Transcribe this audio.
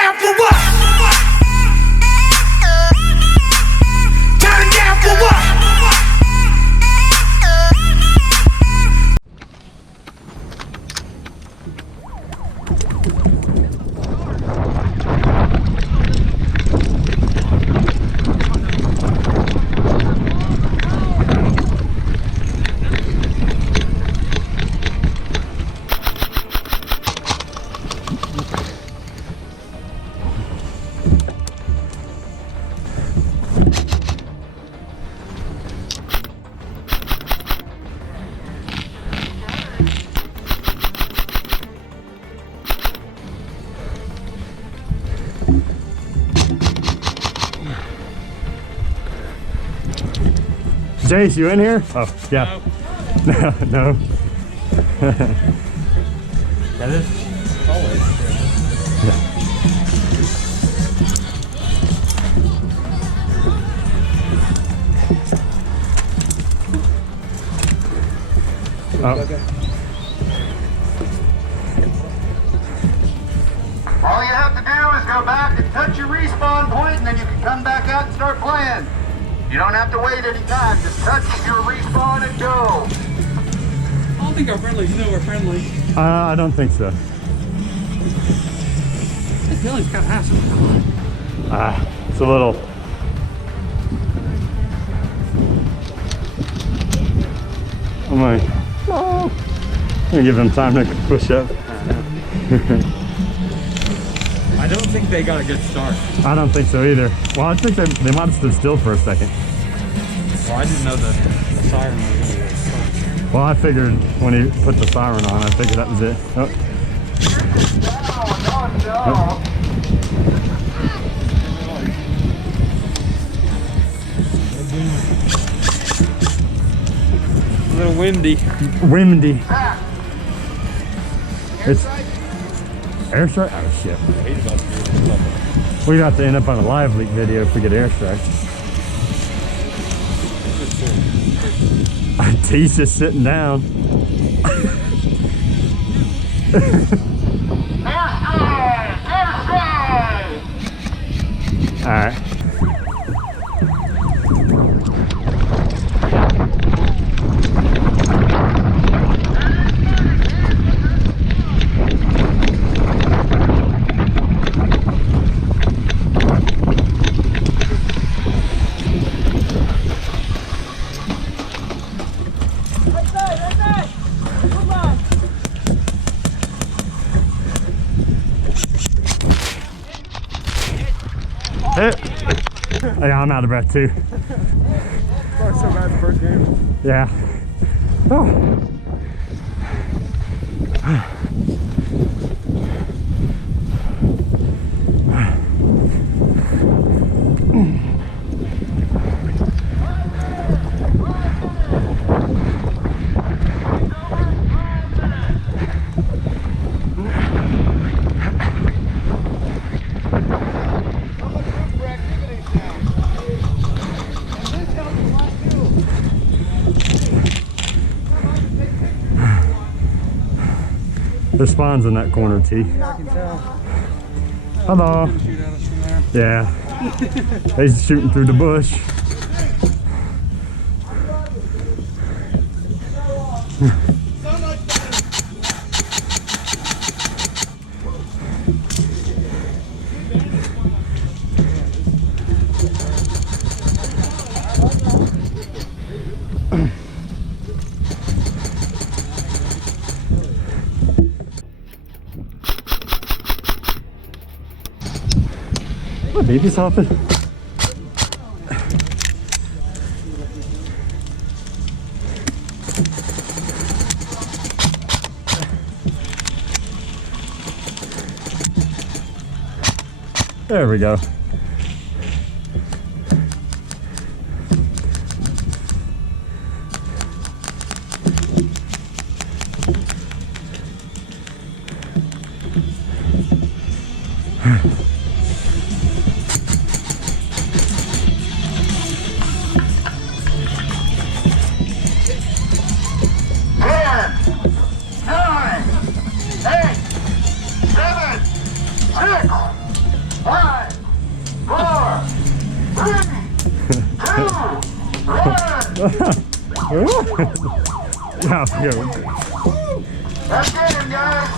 down for what? Turn down for what? Jace, you in here? Oh, yeah. No. No. That is always Yeah. Oh. All you have to do is go back and touch your respawn point, and then you can come back out and start playing. You don't have to wait any time. Just touch your respawn and go. I don't think our friendlies know we're friendly. I don't think so. This feeling's kind of awesome. It's a little. I'm like, oh. I'm gonna give him time to push up. I don't think they got a good start. I don't think so either. Well, I think they might have stood still for a second. Well, I didn't know the siren was going to be a start. Well, I figured when he put the siren on, I figured that was it. Oh. Oh. A little windy. Wimdy. It's airstrike? Oh shit. We'd have to end up on a live leak video if we get airstrike. T's just sitting down. Alright. Yeah, I'm out of breath too. Oh, so bad the first game. Yeah. Oh. There's spawns in that corner, T. I can tell. Hello. Shoot at us from there. Yeah. They're shooting through the bush. What baby's hopping? There we go. 5, 4, 3, 2, 1. Ja, ja. Let's get him, guys.